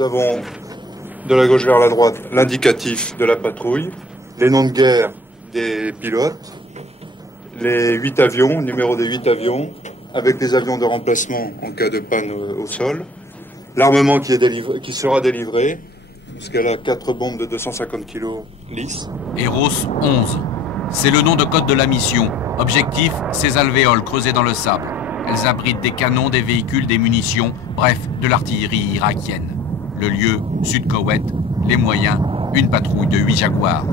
nous avons de la gauche vers la droite l'indicatif de la patrouille, les noms de guerre des pilotes, les 8 avions, numéro des 8 avions, avec les avions de remplacement en cas de panne au sol, l'armement qui sera délivré, puisqu'elle a 4 bombes de 250 kg lisses. Eros 11, c'est le nom de code de la mission. Objectif, ces alvéoles creusées dans le sable. Elles abritent des canons, des véhicules, des munitions, bref, de l'artillerie irakienne. Le lieu, Sud-Koweït, les moyens, une patrouille de 8 Jaguars.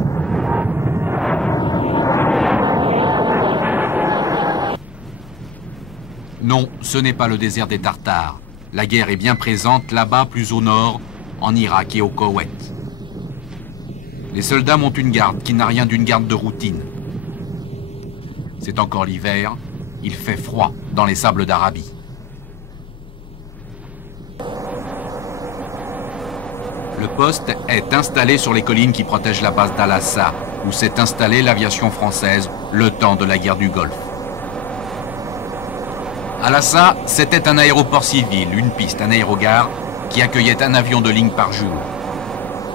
Non, ce n'est pas le désert des Tartares. La guerre est bien présente là-bas, plus au nord, en Irak et au Koweït. Les soldats montent une garde qui n'a rien d'une garde de routine. C'est encore l'hiver, il fait froid dans les sables d'Arabie. Le poste est installé sur les collines qui protègent la base d'Al-Assa, où s'est installée l'aviation française le temps de la guerre du Golfe. Al-Assa, c'était un aéroport civil, une piste, un aérogare qui accueillait un avion de ligne par jour.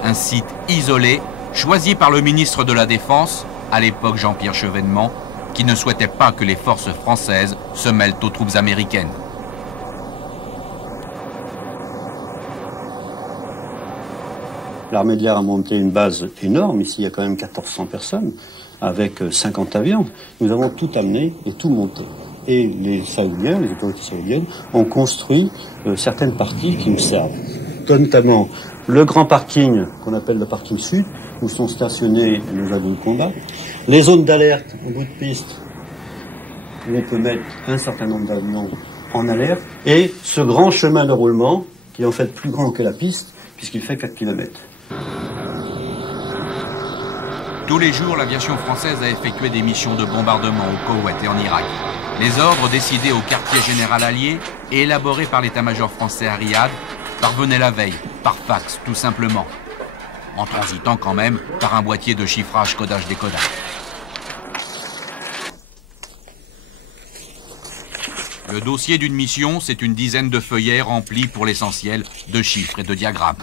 Un site isolé, choisi par le ministre de la Défense, à l'époque Jean-Pierre Chevènement, qui ne souhaitait pas que les forces françaises se mêlent aux troupes américaines. L'armée de l'air a monté une base énorme, ici il y a quand même 1400 personnes, avec 50 avions. Nous avons tout amené et tout monté. Et les Saoudiens, les autorités saoudiennes, ont construit certaines parties qui nous servent. Notamment le grand parking, qu'on appelle le parking sud, où sont stationnés nos avions de combat. Les zones d'alerte en bout de piste, où on peut mettre un certain nombre d'avions en alerte. Et ce grand chemin de roulement, qui est en fait plus grand que la piste, puisqu'il fait 4 km. Tous les jours, l'aviation française a effectué des missions de bombardement au Koweït et en Irak. Les ordres décidés au quartier général allié et élaborés par l'état-major français à Riyad parvenaient la veille, par fax tout simplement, en transitant quand même par un boîtier de chiffrage codage-décodage. Le dossier d'une mission, c'est une dizaine de feuillets remplis pour l'essentiel de chiffres et de diagrammes.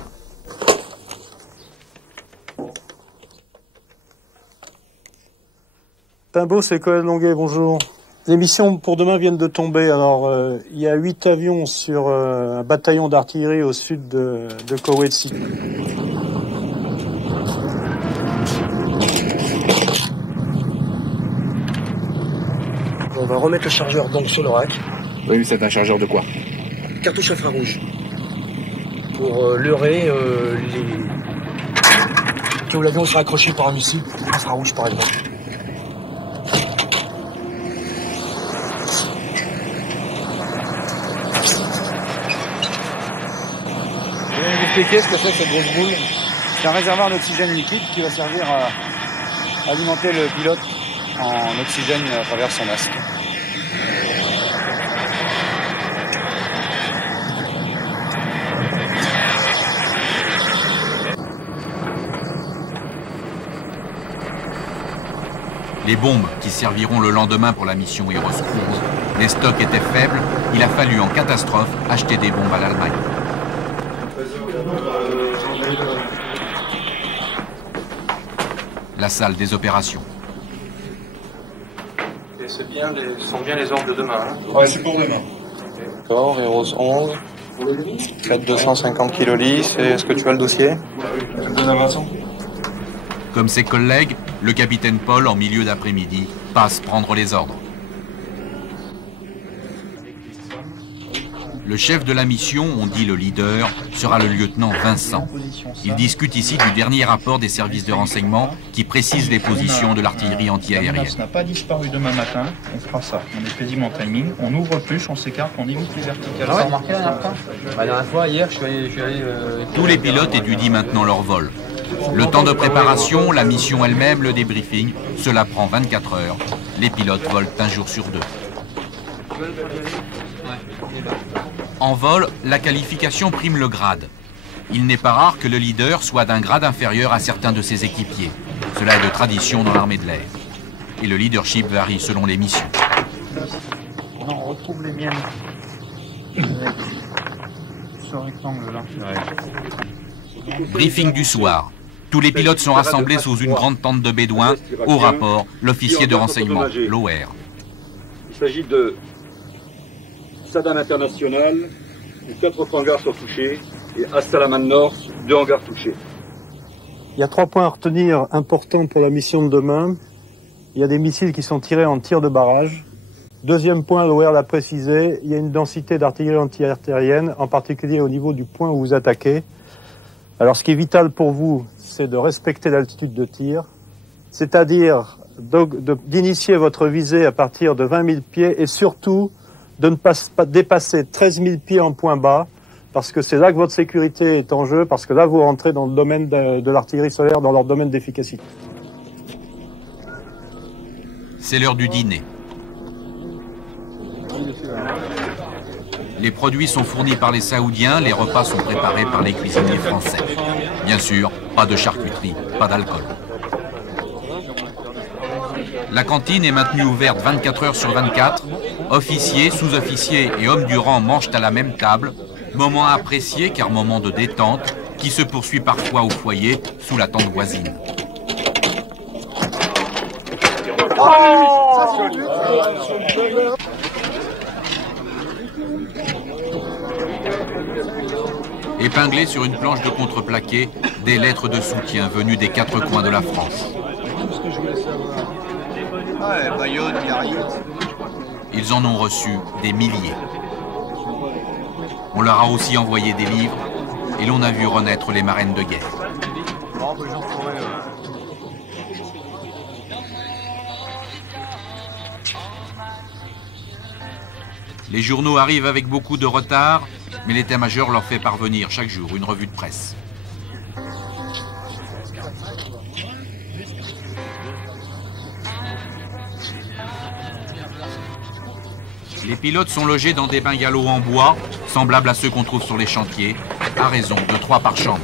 Timbo, c'est Colin Longuet, bonjour. Les missions pour demain viennent de tomber. Alors, il y a 8 avions sur un bataillon d'artillerie au sud de Koweït City. On va remettre le chargeur donc sur le rack. Oui, c'est un chargeur de quoi? Cartouche infrarouge. Pour leurrer que l'avion sera accroché par un missile infrarouge par exemple. Expliquer ce que c'est cette grosse boule. C'est un réservoir d'oxygène liquide qui va servir à alimenter le pilote en oxygène à travers son masque. Les bombes qui serviront le lendemain pour la mission Eros 11, les stocks étaient faibles, il a fallu en catastrophe acheter des bombes à l'Allemagne. La salle des opérations. Et ce sont bien les ordres de demain. Hein. Ouais, c'est pour demain. D'accord, Eros 11, 4250 kg lisses, et est-ce que tu as le dossier? Comme ses collègues, le capitaine Paul, en milieu d'après-midi, passe prendre les ordres. Le chef de la mission, on dit le leader, sera le lieutenant Vincent. Il discute ici du dernier rapport des services de renseignement qui précise les positions de l'artillerie anti-aérienne. La menace n'a pas disparu demain matin, on fera ça. On est quasiment en timing, on ouvre plus, on s'écarte, on évite les verticales. Ah ouais, remarqué la dernière fois? La dernière fois, hier, je suis allé Tous les pilotes étudient maintenant leur vol. Le temps de préparation, la mission elle-même, le débriefing, cela prend 24 heures. Les pilotes volent un jour sur deux. En vol, la qualification prime le grade. Il n'est pas rare que le leader soit d'un grade inférieur à certains de ses équipiers. Cela est de tradition dans l'armée de l'air. Et le leadership varie selon les missions. Non, on retrouve les miennes. ce rectangle-là. Briefing du soir. Tous les pilotes sont rassemblés sous une grande tente de bédouins. Au rapport, l'officier de renseignement, l'OR. Il s'agit de Saddam International, où 4 hangars sont touchés, et As-Salaman Nord, 2 hangars touchés. Il y a 3 points à retenir importants pour la mission de demain. Il y a des missiles qui sont tirés en tir de barrage. Deuxième point, l'OR l'a précisé, il y a une densité d'artillerie anti-aérienne, en particulier au niveau du point où vous attaquez. Alors ce qui est vital pour vous, c'est de respecter l'altitude de tir, c'est-à-dire d'initier votre visée à partir de 20 000 pieds et surtout de ne pas dépasser 13 000 pieds en point bas, parce que c'est là que votre sécurité est en jeu, parce que là vous rentrez dans le domaine de l'artillerie solaire, dans leur domaine d'efficacité. C'est l'heure du dîner. Les produits sont fournis par les Saoudiens, les repas sont préparés par les cuisiniers français. Bien sûr, pas de charcuterie, pas d'alcool. La cantine est maintenue ouverte 24 heures sur 24. Officiers, sous-officiers et hommes du rang mangent à la même table. Moment apprécié car moment de détente qui se poursuit parfois au foyer sous la tente voisine. Épinglées sur une planche de contreplaqué, des lettres de soutien venues des 4 coins de la France. Ils en ont reçu des milliers. On leur a aussi envoyé des livres et l'on a vu renaître les marraines de guerre. Les journaux arrivent avec beaucoup de retard, mais l'état-major leur fait parvenir chaque jour une revue de presse. Les pilotes sont logés dans des bungalows en bois, semblables à ceux qu'on trouve sur les chantiers, à raison de 3 par chambre.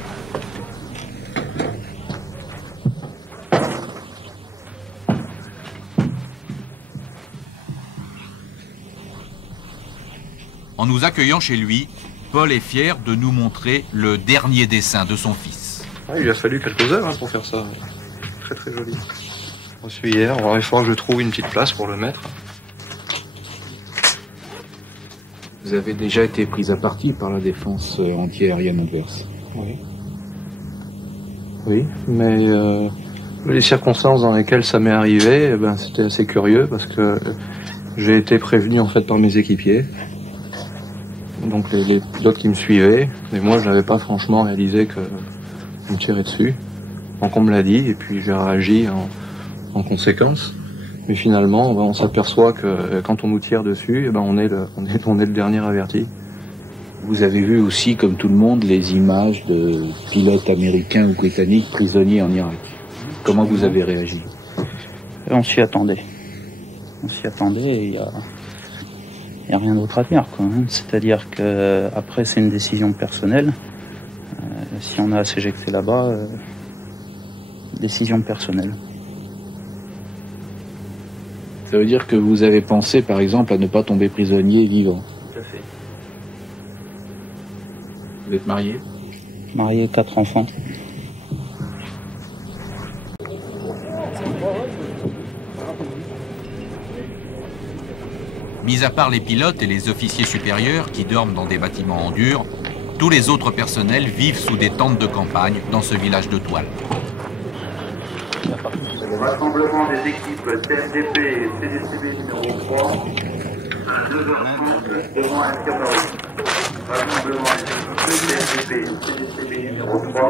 En nous accueillant chez lui, Paul est fier de nous montrer le dernier dessin de son fils. Ouais, il a fallu quelques heures pour faire ça. Très très joli. Je me suis hier, il faudra que je trouve une petite place pour le mettre. Vous avez déjà été prise à partie par la défense anti-aérienne adverse. Oui. Oui, mais les circonstances dans lesquelles ça m'est arrivé, c'était assez curieux parce que j'ai été prévenu en fait par mes équipiers. Donc les pilotes qui me suivaient, mais moi je n'avais pas franchement réalisé qu'on me tirait dessus. Donc on me l'a dit et puis j'ai réagi en conséquence. Mais finalement, on s'aperçoit que quand on nous tire dessus, on est le dernier averti. Vous avez vu aussi, comme tout le monde, les images de pilotes américains ou britanniques prisonniers en Irak. Comment vous avez réagi? On s'y attendait. On s'y attendait et il y a rien d'autre à dire, quoi. C'est-à-dire que après c'est une décision personnelle. Si on a à s'éjecter là-bas, décision personnelle. Ça veut dire que vous avez pensé, par exemple, à ne pas tomber prisonnier vivant. Tout à fait. Vous êtes marié? Marié, 4 enfants. Mis à part les pilotes et les officiers supérieurs qui dorment dans des bâtiments en dur, tous les autres personnels vivent sous des tentes de campagne dans ce village de toile. Rassemblement des équipes CNDP et CDCB numéro 3 à 9h30 devant l'infirmerie. Rassemblement des équipes CNDP et CDCB numéro 3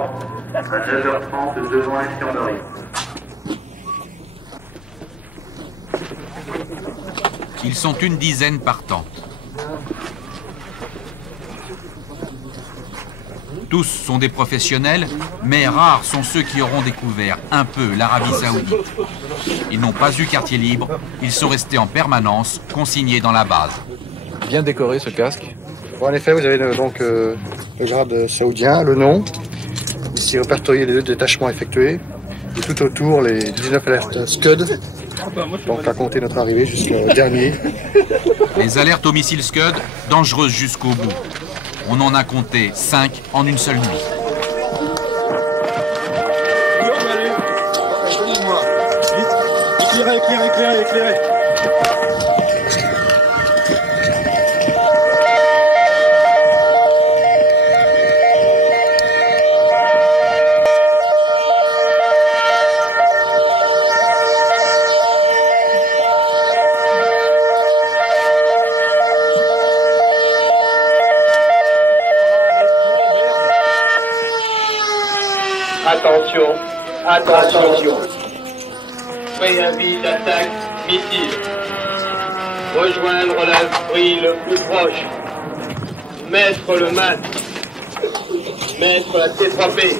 à 9h30 devant l'infirmerie. Ils sont une dizaine par tente. Tous sont des professionnels, mais rares sont ceux qui auront découvert un peu l'Arabie Saoudite. Ils n'ont pas eu quartier libre, ils sont restés en permanence consignés dans la base. Bien décoré ce casque. Bon, en effet, vous avez donc le grade saoudien, le nom, ici répertorié les 2 détachements effectués, et tout autour les 19 alertes Scud, donc à compter notre arrivée jusqu'au dernier. Les alertes aux missiles Scud, dangereuses jusqu'au bout. On en a compté 5 en une seule nuit. Éclairez. Attention. Préavis d'attaque missile. Rejoindre l'abri le plus proche. Mettre le mat. Mettre la T3P.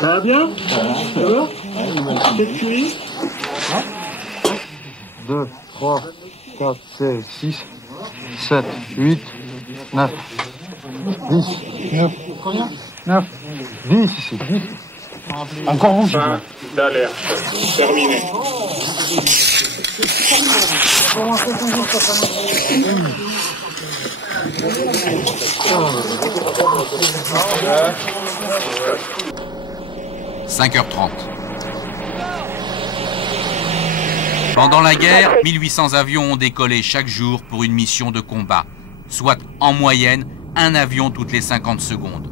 Ça va bien? Ça va? 2, 3, 4, 5, 6, 7, 8, 9, 10, 9. Combien? 9, 10 ici. 10. Encore vous. Fin d'alerte. Terminé. « 5h30. Pendant la guerre, 1800 avions ont décollé chaque jour pour une mission de combat, soit en moyenne un avion toutes les 50 secondes.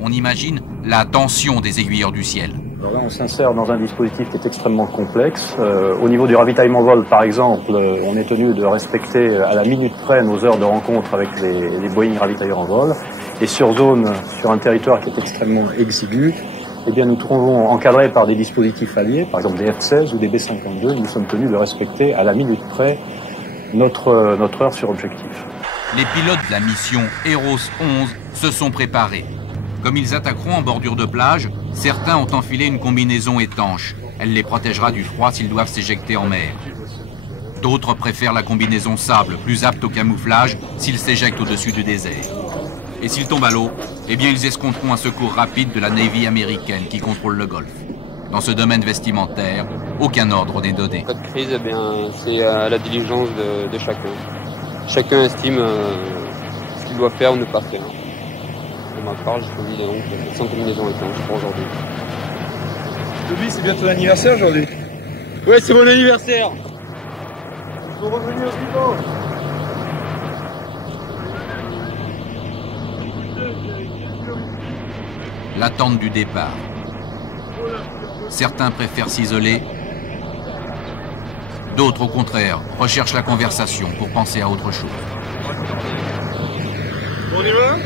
On imagine la tension des aiguilleurs du ciel. Alors là, on s'insère dans un dispositif qui est extrêmement complexe. Au niveau du ravitaillement vol, par exemple, on est tenu de respecter à la minute près nos heures de rencontre avec les Boeing ravitailleurs en vol. Et sur zone, sur un territoire qui est extrêmement exigu, eh bien, nous trouvons encadrés par des dispositifs alliés, par exemple des F-16 ou des B-52, nous sommes tenus de respecter à la minute près notre heure sur objectif. Les pilotes de la mission Eros 11 se sont préparés. Comme ils attaqueront en bordure de plage, certains ont enfilé une combinaison étanche. Elle les protégera du froid s'ils doivent s'éjecter en mer. D'autres préfèrent la combinaison sable, plus apte au camouflage s'ils s'éjectent au-dessus du désert. Et s'ils tombent à l'eau, eh bien ils escompteront un secours rapide de la Navy américaine qui contrôle le Golfe. Dans ce domaine vestimentaire, aucun ordre n'est donné. En cas de crise, eh bien, c'est à la diligence de chacun. Chacun estime ce qu'il doit faire ou ne pas faire. Pour ma part, j'ai choisi donc 100 combinaisons étanches pour aujourd'hui. Louis, c'est bien ton anniversaire aujourd'hui? Ouais, c'est mon anniversaire. Ils sont revenus au vivant. L'attente du départ. Certains préfèrent s'isoler, d'autres au contraire recherchent la conversation pour penser à autre chose. On y va?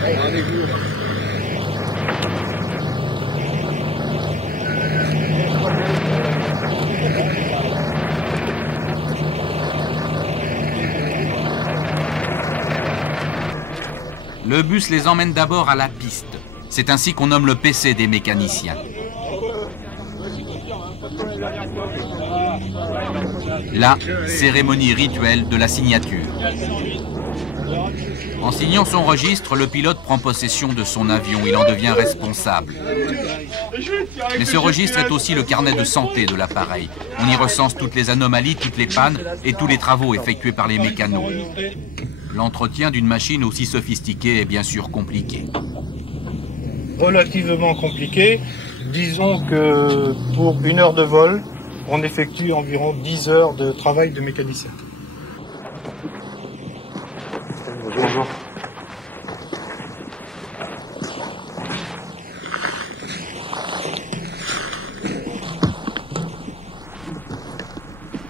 Le bus les emmène d'abord à la piste. C'est ainsi qu'on nomme le PC des mécaniciens. La cérémonie rituelle de la signature. En signant son registre, le pilote prend possession de son avion. Il en devient responsable. Mais ce registre est aussi le carnet de santé de l'appareil. On y recense toutes les anomalies, toutes les pannes et tous les travaux effectués par les mécanos. L'entretien d'une machine aussi sophistiquée est bien sûr compliqué. Relativement compliqué. Disons que pour une heure de vol, on effectue environ 10 heures de travail de mécanicien. Bonjour.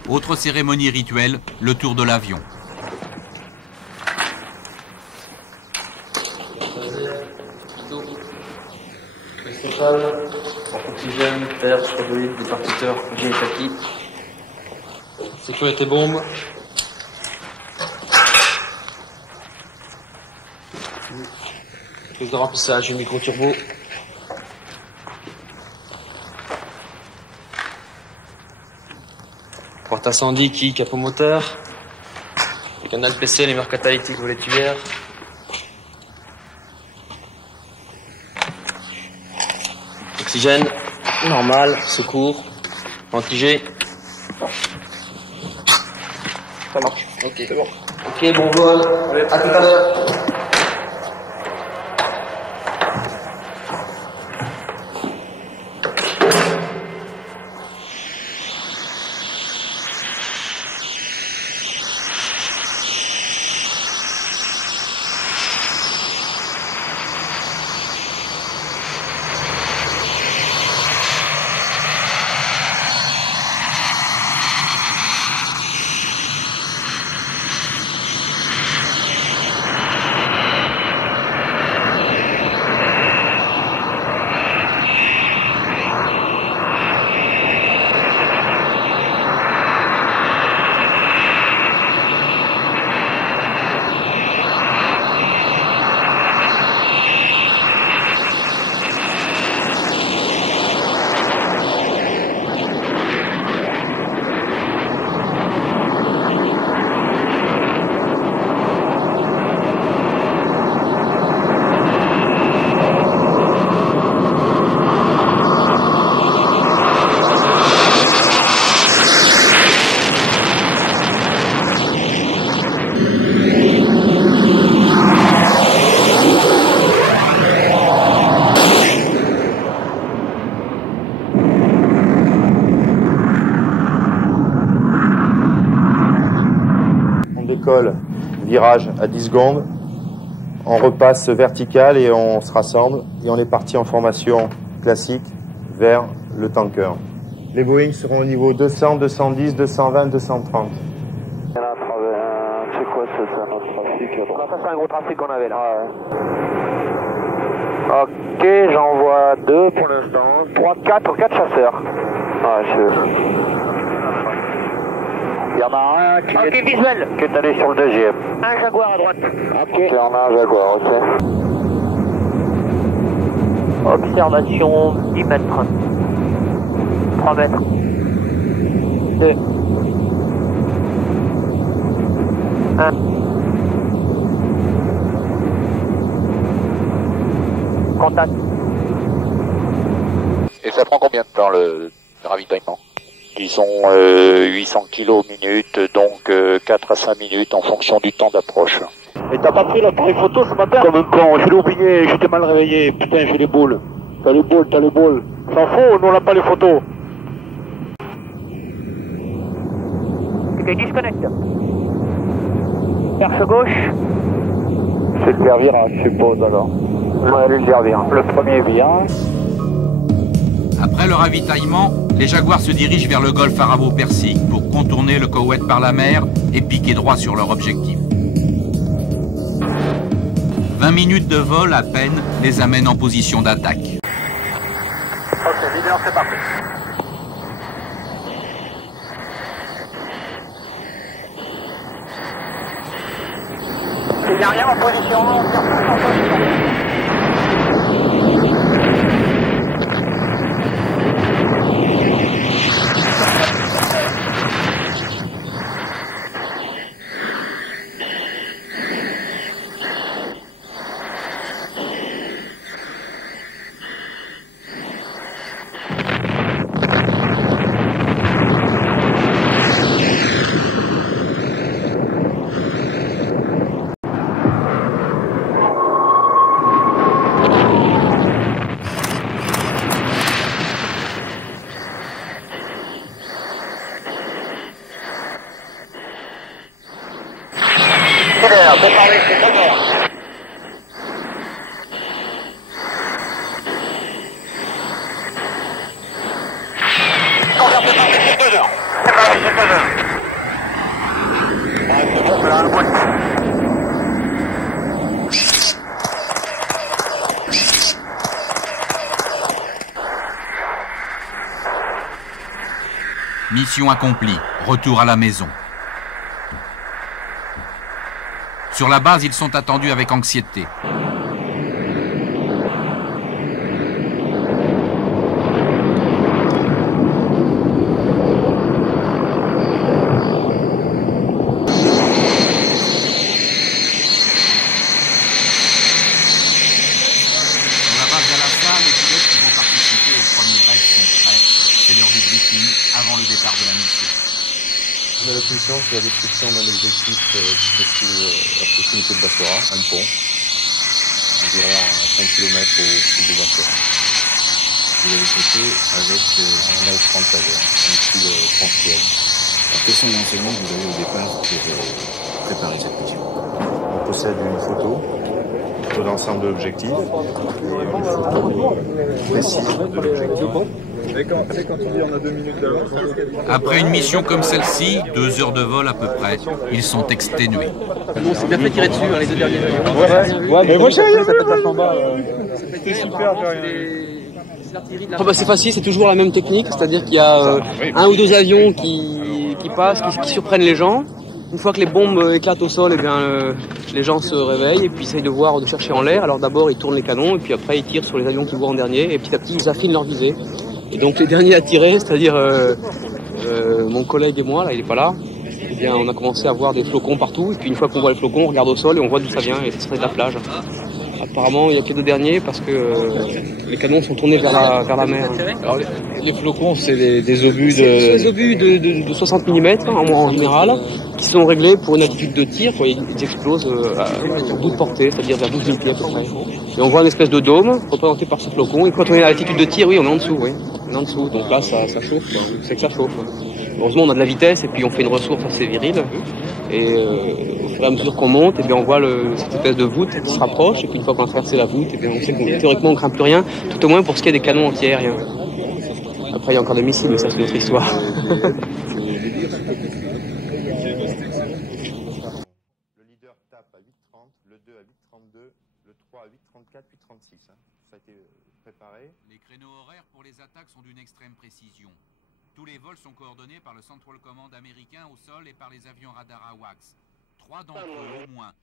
Autre cérémonie rituelle, le tour de l'avion. Oxygène, fer, stroboïde, départiteur, génétatique. Sécurité bombe. Prise de remplissage et micro-turbo. Porte incendie, quille, capot moteur. Canal PC, les murs catalytiques, volet tubière. Oxygène, normal, secours, anti-G. Ça marche. Ok. C'est bon. Ok, bon vol. Allez, à tout à l'heure. Virage à 10 secondes, on repasse vertical et on se rassemble et on est parti en formation classique vers le tanker. Les Boeing seront au niveau 200, 210, 220, 230. C'est quoi ça, c'est un autre trafic? Ça c'est un gros trafic qu'on avait là. Ok, j'en vois 2 pour l'instant. 4 chasseurs. Il y en a un qui est allé sur le deuxième. Un Jaguar à droite. Ok, on a un Jaguar, ok. Observation 10 mètres. 3 mètres. 2. 1. Contact. Et ça prend combien de temps le ravitaillement? Disons 800 kilos minutes, donc 4 à 5 minutes en fonction du temps d'approche. Et t'as pas pris l'appareil photo ce matin? Comme un con, je l'ai oublié, j'étais mal réveillé. Putain, j'ai les boules. T'as les boules. S'en fout, nous on n'a pas les photos. Tu disconnectes. Perche gauche. C'est le dernier virage, je suppose alors. Ouais, le dernier. Le premier virage. Après le ravitaillement, les Jaguars se dirigent vers le golfe arabo-persique pour contourner le Koweït par la mer et piquer droit sur leur objectif. 20 minutes de vol à peine les amènent en position d'attaque. Ok, leader, c'est parti. C'est derrière en position, on tire tous en position. Mission accomplie, retour à la maison. Sur la base, ils sont attendus avec anxiété. Sur la base d'Al-Assad, les pilotes qui vont participer au avant le départ de la mission. La punition, c'est la destruction d'un objectif qui se trouve à proximité de Bassora, un pont, environ à 5 km au sud de Bassora. Vous avez traité avec un AS-30 laser, un missile transfuel. Quels sont les renseignements que vous avez au départ pour préparer cette mission? On possède une photo d'ensemble de l'objectif et une photo précise de l'objectif. Et quand tu dis on a 2 minutes d'avance, Après une mission comme celle-ci, 2 heures de vol à peu près, ils sont exténués. On s'est bien fait tirer dessus les 2 derniers avions. Ouais, mais moi j'ai rien fait. C'était super. C'est facile, c'est toujours la même technique, c'est-à-dire qu'il y a un ou deux avions qui passent, qui surprennent les gens. Une fois que les bombes éclatent au sol, eh bien, les gens se réveillent et puis essayent de chercher en l'air. Alors d'abord ils tournent les canons et puis après ils tirent sur les avions qu'ils voient en dernier et petit à petit ils affinent leur visée. Et donc les derniers à tirer, c'est-à-dire mon collègue et moi, là il est pas là, eh bien on a commencé à voir des flocons partout et puis une fois qu'on voit les flocons, on regarde au sol et on voit d'où ça vient et ce serait de la plage. Apparemment, il n'y a que les 2 derniers parce que les canons sont tournés vers la mer. Alors, les flocons, c'est des obus Ce sont des obus de 60 mm en général, qui sont réglés pour une altitude de tir. Ils explosent à 12 portées, c'est-à-dire vers 12 000 pieds à peu près. Et on voit une espèce de dôme représenté par ce flocon. Et quand on est à l'altitude de tir, oui, on est en dessous. Oui. On est en dessous. Donc là, ça chauffe. C'est que ça chauffe. Heureusement, on a de la vitesse et puis on fait une ressource assez virile. Et au fur et à mesure qu'on monte, eh bien, on voit cette espèce de voûte qui se rapproche. Et puis une fois qu'on a traversé la voûte, eh bien, on sait qu'on théoriquement on craint plus rien, tout au moins pour ce qui est des canons anti-aériens. Après, il y a encore des missiles, mais ça c'est notre histoire. Le leader tape à 8,30, le 2 à 8,32, le 3 à 8,34, 8,36. Ça a été préparé. Les créneaux horaires pour les attaques sont d'une extrême précision. Tous les vols sont coordonnés par le Central Command américain au sol et par les avions radar AWACS. 3 d'entre eux, au moins,